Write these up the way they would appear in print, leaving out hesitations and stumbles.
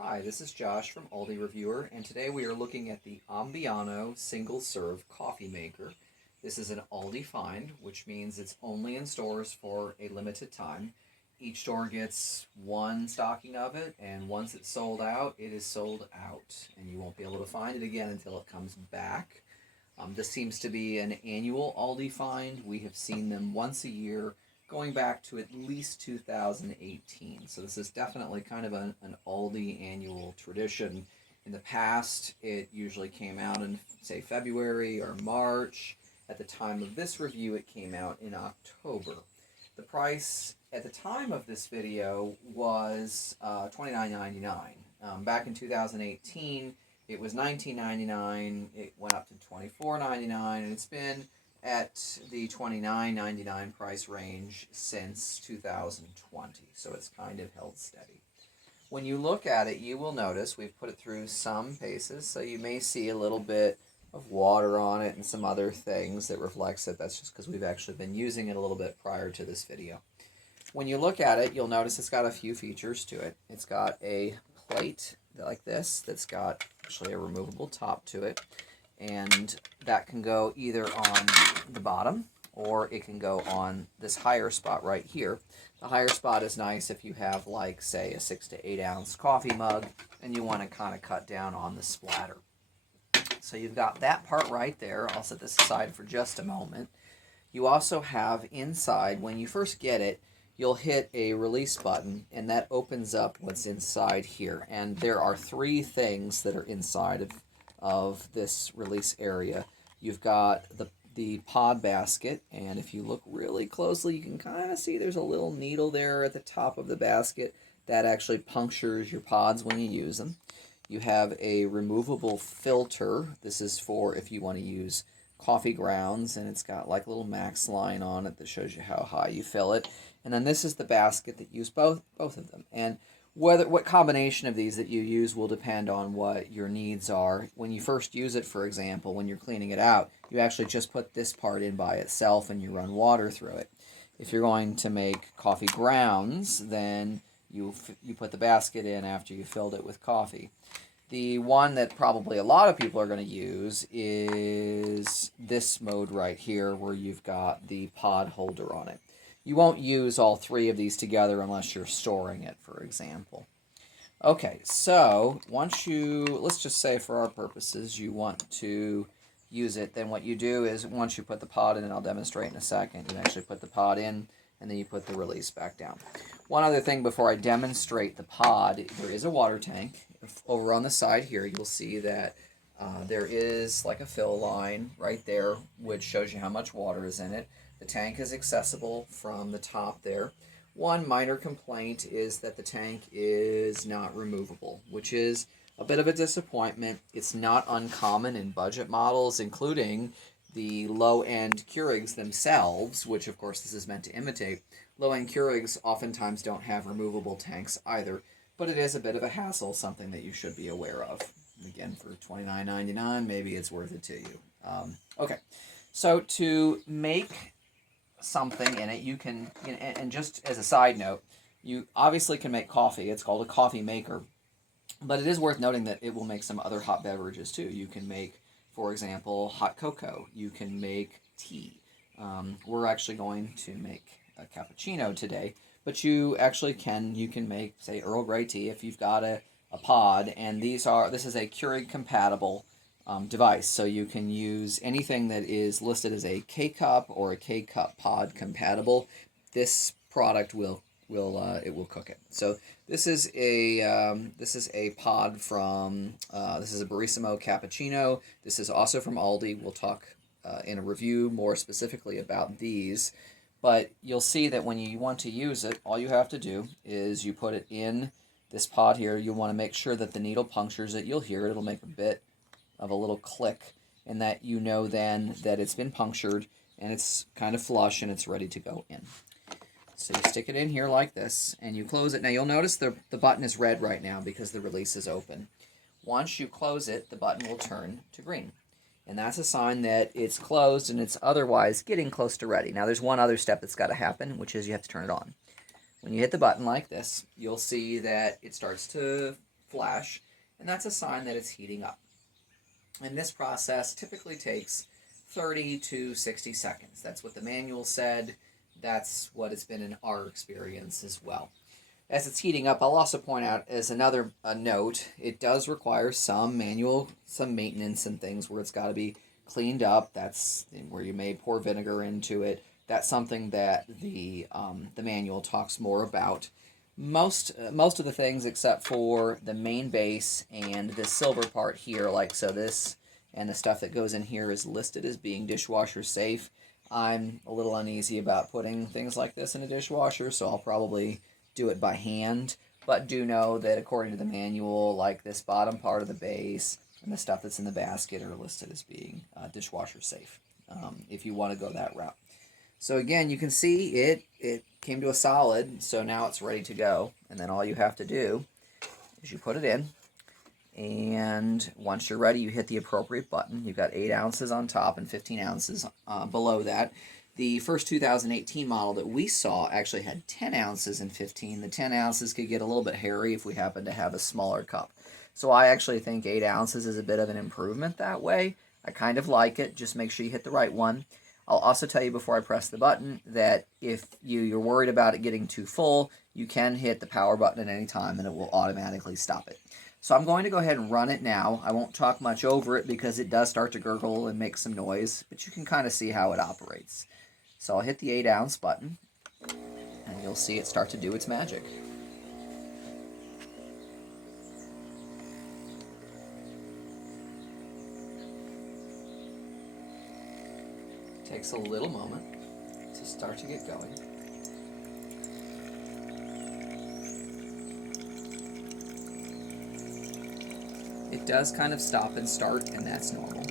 Hi, this is Josh from Aldi Reviewer, and today we are looking at the Ambiano single-serve coffee maker. This is an Aldi find, which means it's only in stores for a limited time. Each store gets one stocking of it, and once it's sold out, it is sold out, and you won't be able to find it again until it comes back. This seems to be an annual Aldi find. We have seen them once a year going back to at least 2018. So this is definitely kind of an Aldi annual tradition. In the past, it usually came out in, say, February or March. At the time of this review, it came out in October. The price at the time of this video was $29.99. Back in 2018, it was $19.99. It went up to $24.99, and it's been at the $29.99 price range since 2020. So it's kind of held steady. When you look at it, you will notice we've put it through some paces, so you may see a little bit of water on it and some other things that reflects it. That's just because we've actually been using it a little bit prior to this video. When you look at it, you'll notice it's got a few features to it. It's got a plate like this that's got actually a removable top to it, and that can go either on the bottom or it can go on this higher spot right here. The higher spot is nice if you have, like, say, a 6 to 8 ounce coffee mug and you want to kind of cut down on the splatter. So you've got that part right there. I'll set this aside for just a moment. You also have inside, when you first get it, you'll hit a release button, and that opens up what's inside here. And there are three things that are inside of this release area. You've got the pod basket, and if you look really closely, you can kind of see there's a little needle there at the top of the basket that actually punctures your pods when you use them. You have a removable filter. This is for if you want to use coffee grounds, and it's got like a little max line on it that shows you how high you fill it. And then this is the basket that use both of them. And what combination of these that you use will depend on what your needs are. When you first use it, for example, when you're cleaning it out, you actually just put this part in by itself and you run water through it. If you're going to make coffee grounds, then you put the basket in after you filled it with coffee. The one that probably a lot of people are going to use is this mode right here, where you've got the pod holder on it. You won't use all three of these together unless you're storing it, for example. Okay, so let's just say for our purposes, you want to use it, then what you do is once you put the pod in, and I'll demonstrate in a second, you actually put the pod in, and then you put the release back down. One other thing before I demonstrate the pod, there is a water tank. Over on the side here, you'll see that there is like a fill line right there, which shows you how much water is in it. The tank is accessible from the top there. One minor complaint is that the tank is not removable, which is a bit of a disappointment. It's not uncommon in budget models, including the low-end Keurigs themselves, which of course this is meant to imitate. Low-end Keurigs oftentimes don't have removable tanks either, but it is a bit of a hassle, something that you should be aware of. Again, for $29.99, maybe it's worth it to you. Okay, so to make something in it, you can, and just as a side note, you obviously can make coffee. It's called a coffee maker, but it is worth noting that it will make some other hot beverages too. You can make, for example, hot cocoa. You can make tea. We're actually going to make a cappuccino today, but you can make, say, Earl Grey tea if you've got a pod, and this is a Keurig compatible device, so you can use anything that is listed as a K-cup or a K-cup pod compatible. This product will cook it. So this is a pod from this is a Barissimo cappuccino. This is also from Aldi. We'll talk in a review more specifically about these. But you'll see that when you want to use it, all you have to do is you put it in this pod here. You'll want to make sure that the needle punctures it. You'll hear it. It'll make a bit of a little click, and that you know then that it's been punctured and it's kind of flush and it's ready to go in. So you stick it in here like this, and you close it. Now you'll notice the button is red right now because the release is open. Once you close it, the button will turn to green. And that's a sign that it's closed and it's otherwise getting close to ready. Now there's one other step that's got to happen, which is you have to turn it on. When you hit the button like this, you'll see that it starts to flash, and that's a sign that it's heating up. And this process typically takes 30 to 60 seconds. That's what the manual said. That's what it's been in our experience as well. As it's heating up, I'll also point out as another note, it does require some maintenance and things where it's got to be cleaned up. That's where you may pour vinegar into it. That's something that the manual talks more about. Most of the things except for the main base and this silver part here, like so this and the stuff that goes in here is listed as being dishwasher safe. I'm a little uneasy about putting things like this in a dishwasher, so I'll probably do it by hand. But do know that according to the manual, like this bottom part of the base and the stuff that's in the basket are listed as being dishwasher safe, if you want to go that route. So again, you can see it came to a solid, so now it's ready to go. And then all you have to do is you put it in, and once you're ready, you hit the appropriate button. You've got 8 ounces on top and 15 ounces below that. The first 2018 model that we saw actually had 10 ounces and 15. The 10 ounces could get a little bit hairy if we happen to have a smaller cup. So I actually think 8 ounces is a bit of an improvement that way. I kind of like it. Just make sure you hit the right one. I'll also tell you before I press the button that if you're worried about it getting too full, you can hit the power button at any time and it will automatically stop it. So I'm going to go ahead and run it now. I won't talk much over it because it does start to gurgle and make some noise, but you can kind of see how it operates. So I'll hit the 8 ounce button and you'll see it start to do its magic. Takes a little moment to start to get going. It does kind of stop and start, and that's normal.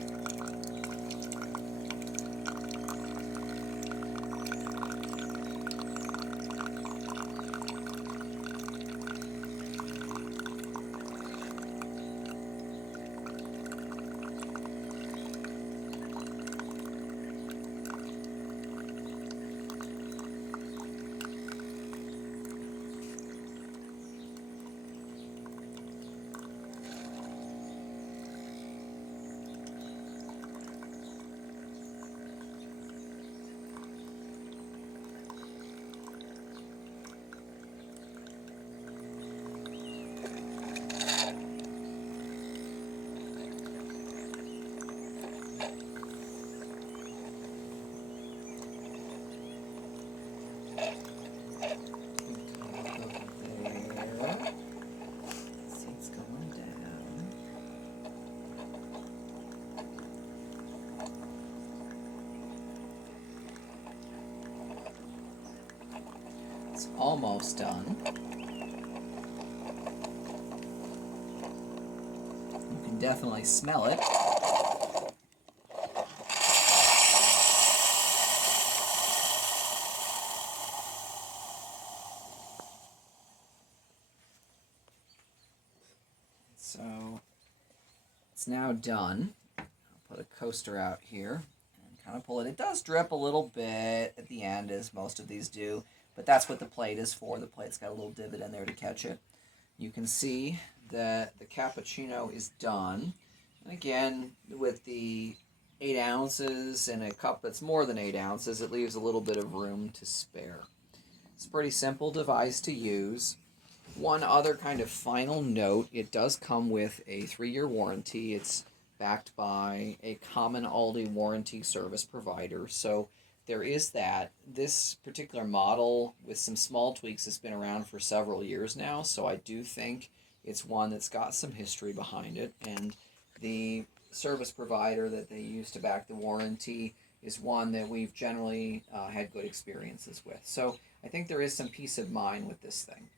Almost done. You can definitely smell it. So it's now done. I'll put a coaster out here and kind of pull it. It does drip a little bit at the end, as most of these do. But that's what the plate is for. The plate's got a little divot in there to catch it. You can see that the cappuccino is done. And again, with the 8 ounces in a cup that's more than 8 ounces, it leaves a little bit of room to spare. It's a pretty simple device to use. One other kind of final note, it does come with a 3-year warranty. It's backed by a common Aldi warranty service provider. So there is that. This particular model, with some small tweaks, has been around for several years now, so I do think it's one that's got some history behind it, and the service provider that they use to back the warranty is one that we've generally had good experiences with. So I think there is some peace of mind with this thing.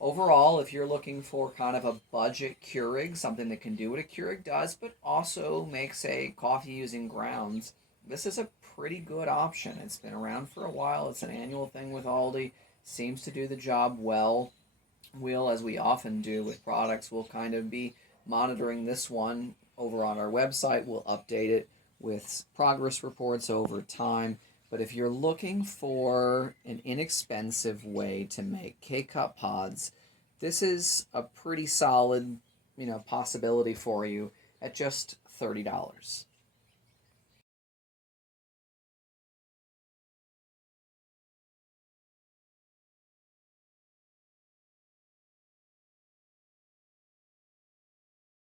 Overall, if you're looking for kind of a budget Keurig, something that can do what a Keurig does, but also makes a coffee using grounds, this is a pretty good option. It's been around for a while. It's an annual thing with Aldi. Seems to do the job well. We'll, as we often do with products, we'll kind of be monitoring this one over on our website. We'll update it with progress reports over time. But if you're looking for an inexpensive way to make K-Cup pods This is a pretty solid, possibility for you at just $30.